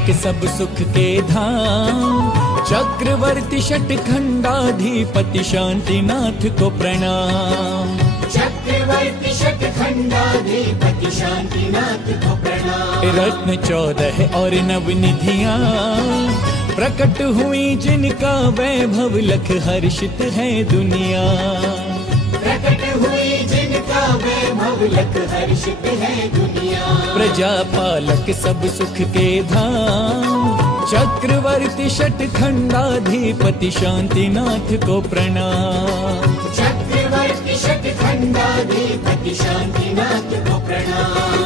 पालक सब सुख के धाम, चक्रवर्ती षटखंडाधिपति शांतिनाथ को प्रणाम। चक्रवर्ती षटखंडाधिपति शांतिनाथ को प्रणाम। रत्न 14 और नवनिधियाँ प्रकट हुई जिनका वैभव, लख हर्षित है दुनिया। प्रकट हुई जिनका वैभव, लख हर्षित है दुनिया। प्रजा पालक सब सुख के धाम, चक्रवर्ती षटखंडाधिपति शांतिनाथ को प्रणाम। चक्रवर्ती षटखंडाधिपति शांतिनाथ को प्रणाम।